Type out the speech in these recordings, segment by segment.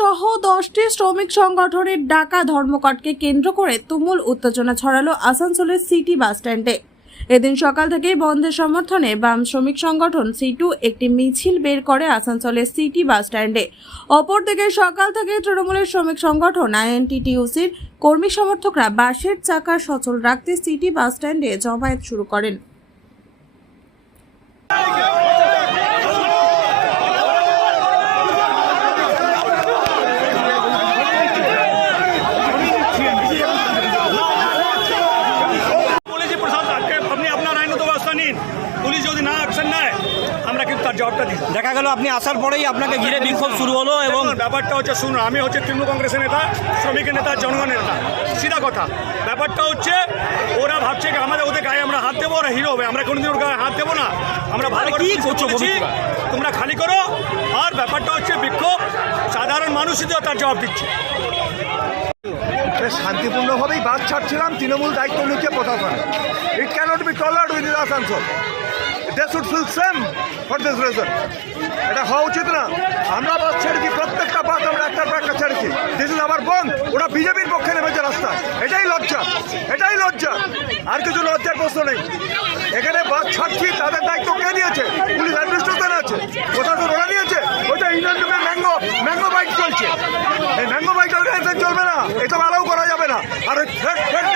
সহ দশটি শ্রমিক সংগঠনের ডাকা ধর্মঘটকে কেন্দ্র করে তুমুল উত্তেজনা ছড়ালো আসানসোলের সিটি বাস স্ট্যান্ডে এদিন সকাল থেকেই বন্ধের সমর্থনে বাম শ্রমিক সংগঠন সিটু একটি মিছিল বের করে আসানসোলের সিটি বাস স্ট্যান্ডে। অপরদিকে সকাল থেকে তৃণমূলের শ্রমিক সংগঠন আইএনটিটিউসির কর্মী সমর্থকরা বাসের চাকা সচল রাখতে সিটি বাস স্ট্যান্ডে জমায়েত শুরু করেন। আমরা কিন্তু তার জবাবটা দিই। দেখা গেল আপনি আসার পরেই আপনাকে ঘিরে বিক্ষোভ শুরু হলো এবং ব্যাপারটা হচ্ছে শুনুন আমি হচ্ছে তৃণমূল কংগ্রেসের নেতা শ্রমিকের নেতা জনগণের নেতা। সিধা কথা। ব্যাপারটা হচ্ছে ওরা ভাবছে কি আমাদের ওদের গায়ে আমরা হাত দেবো ওরা হিরো হবে। আমরা কোনোদিন ওর গায়ে হাত দেবো না। আমরা ভালো করে কি করছ তোমরা খালি করো। আর ব্যাপারটা হচ্ছে বিক্ষোভ। সাধারণ মানুষই তো তার জবাব দিচ্ছে। বেশ শান্তিপূর্ণভাবেই বাস ছাড়ছিলাম তৃণমূল দায়িত্ব নিচ্ছে প্রশাসনে। It cannot be tolerated with Asansol. They should feel same for this reason এটা হওয়া উচিত না। আমরা বাস ছেড়েছি প্রত্যেকটা বাস আমরা একটার পর একটা ছেড়েছি দিস ইজ আমার বোন ওরা বিজেপির পক্ষে নেমেছে রাস্তা। এটাই লজ্জা। এটাই লজ্জা। আর কিছু লজ্জার প্রশ্ন নেই। এখানে বাস ছাড়ছি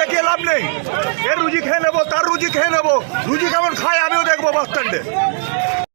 দেখিয়ে লাভ নেই। এর রুজি খেয়ে নেব, তার রুজি খেয়ে নেব। রুজি কেমন খায় আমিও দেখব বাস স্ট্যান্ডে।